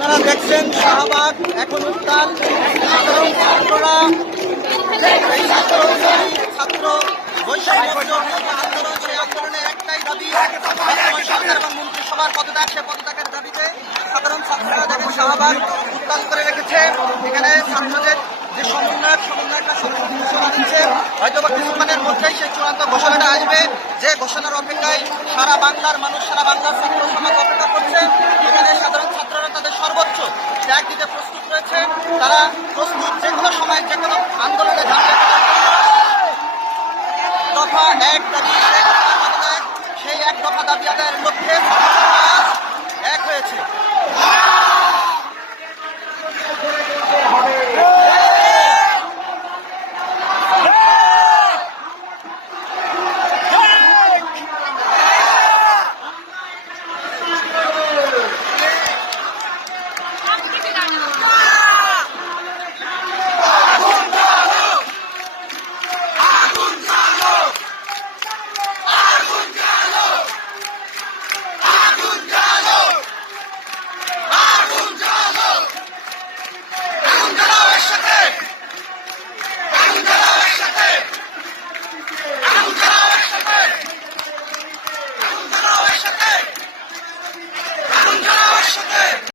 আপনারা দেখছেন শাহবাগ এখন উত্তাল। সাধারণ ছাত্ররা এই ছাত্র বৈষম্য আন্দোলন, সেই আন্দোলনের একটাই দাবি বর্তমান সরকার এবং মন্ত্রিসভার পদত্যাগ। সে পদত্যাগের দাবিতে সাধারণ ছাত্ররা দেখেন শাহবাগ উত্তাল করে রেখেছে। এখানে ছাত্রদের যে সমন্বয়টা ঘোষণা দিচ্ছে, হয়তো বা কিছুক্ষণের মধ্যেই সেই চূড়ান্ত ঘোষণাটা আসবে, যে ঘোষণার অপেক্ষায় সারা বাংলার মানুষ, সারা বাংলার ছাত্র সমাজ অপেক্ষা করছে। এখানে সাধারণ ছাত্ররা তাদের সর্বোচ্চ ত্যাগ দিতে প্রস্তুত রয়েছে। তারা